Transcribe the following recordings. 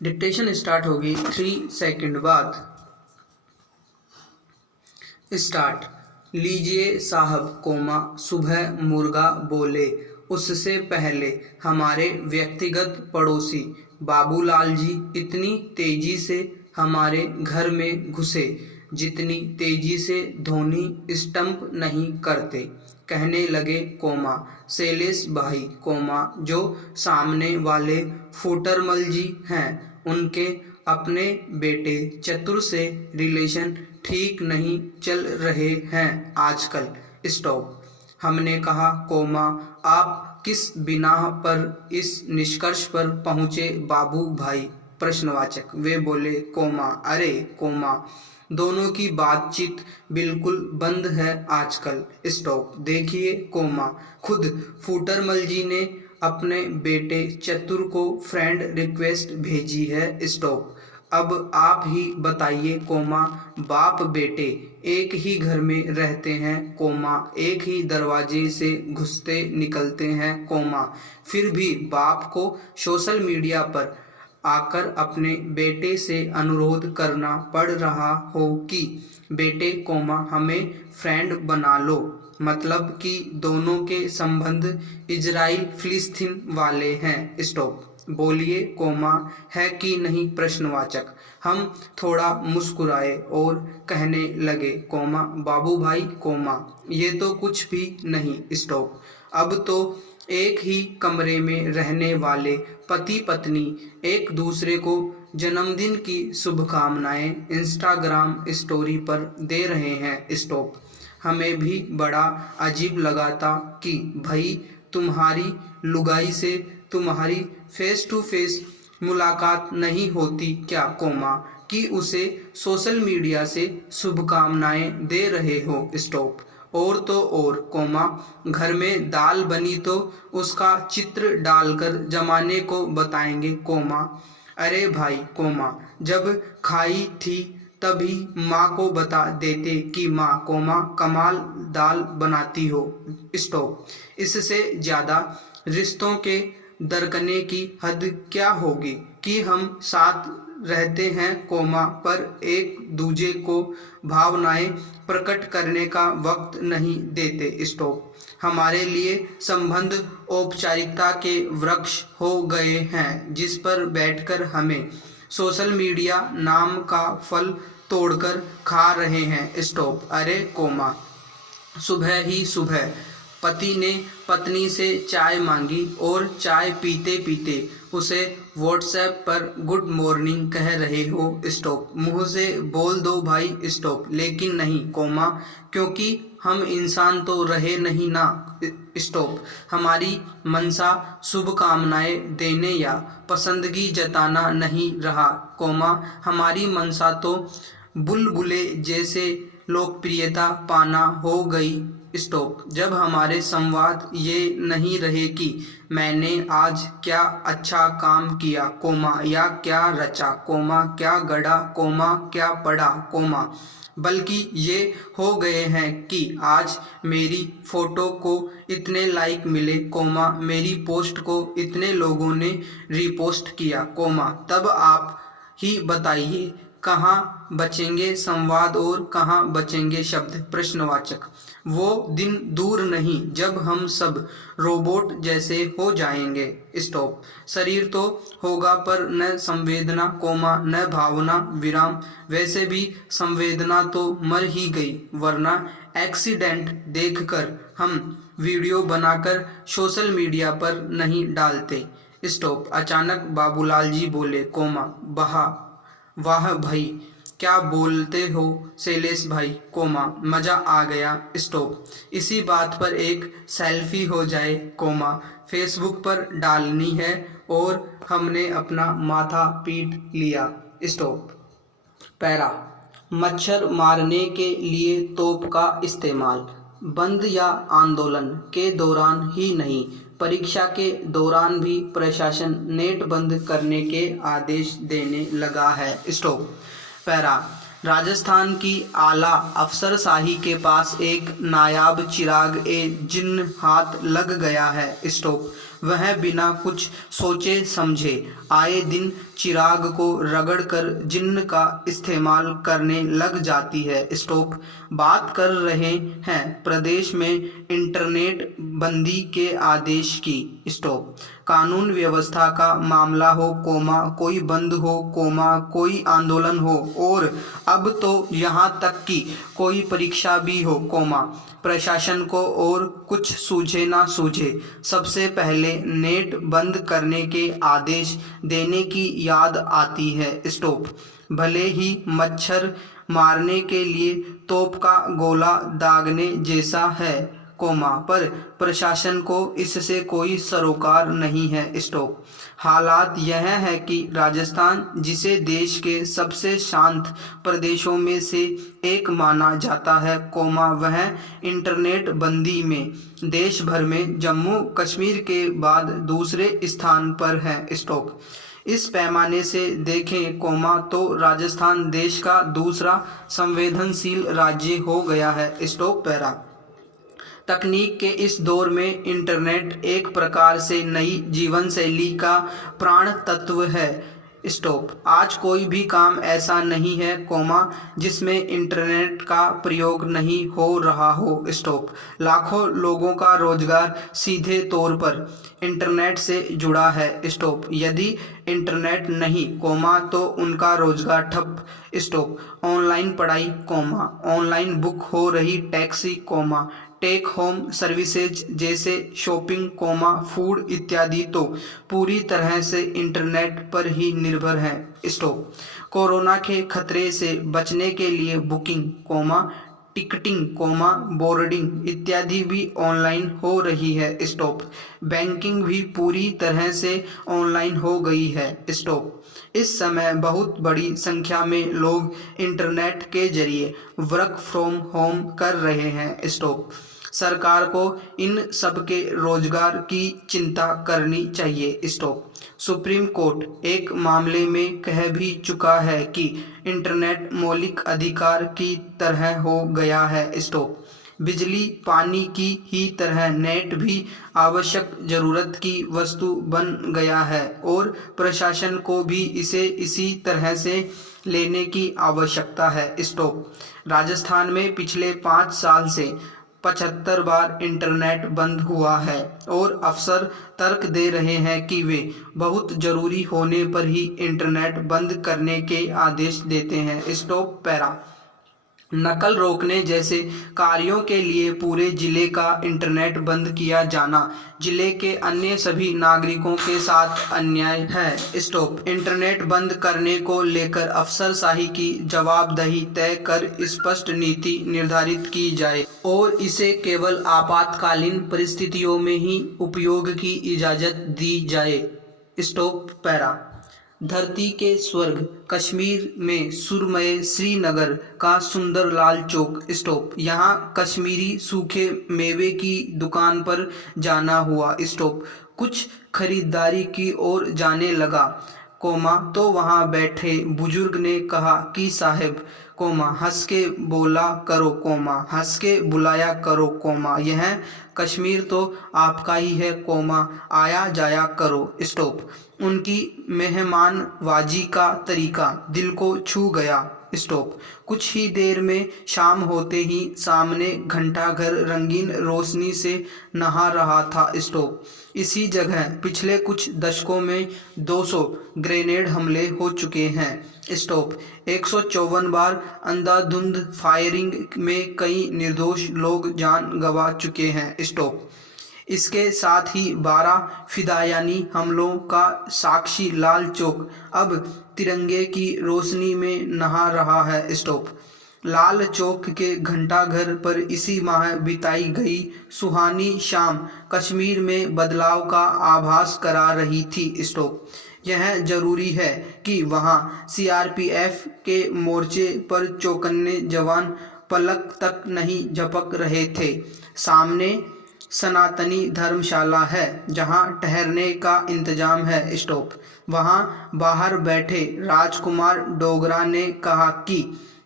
Dictation start होगी 3 second बाद। Start. लीजिए साहब कोमा सुबह मुर्गा बोले, उससे पहले हमारे व्यक्तिगत पड़ोसी बाबूलाल जी इतनी तेजी से हमारे घर में घुसे जितनी तेजी से धोनी स्टंप नहीं करते। कहने लगे कोमा शैलेश भाई कोमा जो सामने वाले फूटरमल जी हैं उनके अपने बेटे चतुर से रिलेशन ठीक नहीं चल रहे हैं आजकल। स्टॉप। हमने कहा कोमा आप किस बिनाह पर इस निष्कर्ष पर पहुँचे बाबू भाई? प्रश्नवाचक। वे बोले कोमा अरे कोमा दोनों की बातचीत बिल्कुल बंद है आजकल। स्टॉप। देखिए कोमा खुद फूटरमल जी ने अपने बेटे चतुर को फ्रेंड रिक्वेस्ट भेजी है। स्टॉप। अब आप ही बताइए कोमा बाप बेटे एक ही घर में रहते हैं कोमा एक ही दरवाजे से घुसते निकलते हैं कोमा फिर भी बाप को सोशल मीडिया पर आकर अपने बेटे से अनुरोध करना पड़ रहा हो कि बेटे कोमा हमें फ्रेंड बना लो, मतलब कि दोनों के संबंध इजराइल फिलिस्तीन वाले हैं। स्टॉप। बोलिए कोमा है कि नहीं? प्रश्नवाचक। हम थोड़ा मुस्कुराए और कहने लगे कोमा बाबू भाई कोमा ये तो कुछ भी नहीं। स्टॉप। अब तो एक ही कमरे में रहने वाले पति पत्नी एक दूसरे को जन्मदिन की शुभकामनाएं इंस्टाग्राम स्टोरी पर दे रहे हैं। स्टॉप। हमें भी बड़ा अजीब लगा था कि भाई तुम्हारी लुगाई से तुम्हारी फेस टू फेस मुलाकात नहीं होती क्या कोमा कि उसे सोशल मीडिया से शुभकामनाएं दे रहे हो। स्टॉप। और तो और कोमा घर में दाल बनी तो उसका चित्र डालकर जमाने को बताएंगे कोमा। अरे भाई कोमा जब खाई थी तभी माँ को बता देते कि माँ कोमा कमाल दाल बनाती हो। स्टॉप। इससे ज़्यादा रिश्तों के दरकने की हद क्या होगी कि हम साथ रहते हैं कोमा पर एक दूजे को भावनाएं प्रकट करने का वक्त नहीं देते। स्टॉप। हमारे लिए संबंध औपचारिकता के वृक्ष हो गए हैं जिस पर बैठकर हमें सोशल मीडिया नाम का फल तोड़कर खा रहे हैं। स्टॉप। अरे कोमा सुबह ही सुबह पति ने पत्नी से चाय मांगी और चाय पीते पीते उसे व्हाट्सएप पर गुड मॉर्निंग कह रहे हो। स्टॉप। मुंह से बोल दो भाई। स्टॉप। लेकिन नहीं कोमा क्योंकि हम इंसान तो रहे नहीं ना। स्टॉप। हमारी मनसा शुभकामनाएं देने या पसंदगी जताना नहीं रहा कोमा हमारी मनसा तो बुलबुले जैसे लोकप्रियता पाना हो गई। स्टॉप। जब हमारे संवाद ये नहीं रहे कि मैंने आज क्या अच्छा काम किया कोमा या क्या रचा कोमा क्या गढ़ा कोमा क्या पढ़ा कोमा बल्कि ये हो गए हैं कि आज मेरी फोटो को इतने लाइक मिले कोमा मेरी पोस्ट को इतने लोगों ने रीपोस्ट किया कोमा तब आप ही बताइए कहाँ बचेंगे संवाद और कहाँ बचेंगे शब्द। प्रश्नवाचक। वो दिन दूर नहीं जब हम सब रोबोट जैसे हो जाएंगे। स्टॉप। शरीर तो होगा पर न संवेदना कोमा न भावना विराम वैसे भी संवेदना तो मर ही गई वरना एक्सीडेंट देखकर हम वीडियो बनाकर सोशल मीडिया पर नहीं डालते। स्टॉप। अचानक बाबूलाल जी बोले कोमा वाह भाई क्या बोलते हो शैलेश भाई कोमा मज़ा आ गया। स्टॉप। इसी बात पर एक सेल्फी हो जाए कोमा फेसबुक पर डालनी है और हमने अपना माथा पीट लिया। स्टॉप। पैरा। मच्छर मारने के लिए तोप का इस्तेमाल बंद या आंदोलन के दौरान ही नहीं परीक्षा के दौरान भी प्रशासन नेट बंद करने के आदेश देने लगा है। स्टॉप। पैरा। राजस्थान की आला अफसरशाही के पास एक नायाब चिराग ए जिन्न हाथ लग गया है। स्टॉप। वह बिना कुछ सोचे समझे आए दिन चिराग को रगड़कर जिन्न का इस्तेमाल करने लग जाती है। स्टॉप। बात कर रहे हैं प्रदेश में इंटरनेट बंदी के आदेश की। स्टॉप। कानून व्यवस्था का मामला हो, कोई बंद हो, कोई आंदोलन हो, और अब तो यहाँ तक कि कोई परीक्षा भी हो, प्रशासन को और कुछ सूझे ना सूझे, सबसे पहले नेट बंद करने के आदेश देने की याद आती है। स्टॉप। भले ही मच्छर मारने के लिए तोप का गोला दागने जैसा है, पर प्रशासन को इससे कोई सरोकार नहीं है। स्टॉप। हालात यह है कि राजस्थान, जिसे देश के सबसे शांत प्रदेशों में से एक माना जाता है, वह इंटरनेट बंदी में देश भर में जम्मू कश्मीर के बाद दूसरे स्थान पर है। स्टॉप। इस पैमाने से देखें, तो राजस्थान देश का दूसरा संवेदनशील राज्य हो गया है। Stop para. तकनीक के इस दौर में इंटरनेट एक प्रकार से नई जीवन शैली का प्राण तत्व है। स्टॉप। आज कोई भी काम ऐसा नहीं है, जिसमें इंटरनेट का प्रयोग नहीं हो रहा हो। स्टॉप। लाखों लोगों का रोजगार सीधे तौर पर इंटरनेट से जुड़ा है। स्टॉप। यदि इंटरनेट नहीं, तो उनका रोजगार ठप। स्टॉप। ऑनलाइन पढ़ाई, ऑनलाइन बुक हो रही टैक्सी, टेक होम सर्विसेज जैसे शॉपिंग, फूड इत्यादि तो पूरी तरह से इंटरनेट पर ही निर्भर है। स्टॉप। कोरोना के खतरे से बचने के लिए बुकिंग, टिकटिंग, बोर्डिंग इत्यादि भी ऑनलाइन हो रही है। स्टॉप। बैंकिंग भी पूरी तरह से ऑनलाइन हो गई है। स्टॉप। इस समय बहुत बड़ी संख्या में लोग इंटरनेट के जरिए वर्क फ्रॉम होम कर रहे हैं। स्टॉप। सरकार को इन सब के रोजगार की चिंता करनी चाहिए। स्टॉप। सुप्रीम कोर्ट एक मामले में कह भी चुका है कि इंटरनेट मौलिक अधिकार की तरह हो गया है। स्टॉप। बिजली पानी की ही तरह नेट भी आवश्यक जरूरत की वस्तु बन गया है और प्रशासन को भी इसे इसी तरह से लेने की आवश्यकता है। स्टॉप। राजस्थान में पिछले 5 साल से 75 बार इंटरनेट बंद हुआ है और अफसर तर्क दे रहे हैं कि वे बहुत जरूरी होने पर ही इंटरनेट बंद करने के आदेश देते हैं। Stop para. नकल रोकने जैसे कार्यों के लिए पूरे जिले का इंटरनेट बंद किया जाना जिले के अन्य सभी नागरिकों के साथ अन्याय है। स्टॉप। इंटरनेट बंद करने को लेकर अफसरशाही की जवाबदेही तय कर स्पष्ट नीति निर्धारित की जाए और इसे केवल आपातकालीन परिस्थितियों में ही उपयोग की इजाज़त दी जाए। Stop para. धरती के स्वर्ग कश्मीर में सुरमय श्रीनगर का सुंदर लाल चौक। स्टॉप। यहाँ कश्मीरी सूखे मेवे की दुकान पर जाना हुआ। स्टॉप। कुछ खरीदारी की ओर जाने लगा, तो वहाँ बैठे बुजुर्ग ने कहा कि साहब, हंस के बोला करो, हंस के बुलाया करो, यह कश्मीर तो आपका ही है, आया जाया करो। स्टॉप। उनकी मेहमानवाजी का तरीका दिल को छू गया। स्टॉप। कुछ ही देर में शाम होते ही सामने घंटाघर रंगीन रोशनी से नहा रहा था। स्टॉप। इसी जगह पिछले कुछ दशकों में 200 ग्रेनेड हमले हो चुके हैं। स्टॉप। 154 बार अंधाधुंध फायरिंग में कई निर्दोष लोग जान गंवा चुके हैं। स्टॉप। इसके साथ ही 12 फिदायानी हमलों का साक्षी लाल चौक अब तिरंगे की रोशनी में नहा रहा है। स्टॉप। लाल चौक के घंटाघर पर इसी माह बिताई गई सुहानी शाम कश्मीर में बदलाव का आभास करा रही थी। स्टॉप। यह जरूरी है कि वहां सीआरपीएफ के मोर्चे पर चौकन्ने जवान पलक तक नहीं झपक रहे थे। सामने सनातनी धर्मशाला है जहां ठहरने का इंतजाम है। स्टॉप। वहां बाहर बैठे राजकुमार डोगरा ने कहा कि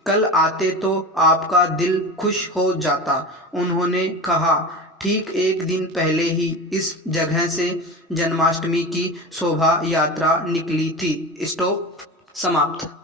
कल आते तो आपका दिल खुश हो जाता। उन्होंने कहा ठीक एक दिन पहले ही इस जगह से जन्माष्टमी की शोभा यात्रा निकली थी। स्टॉप। समाप्त।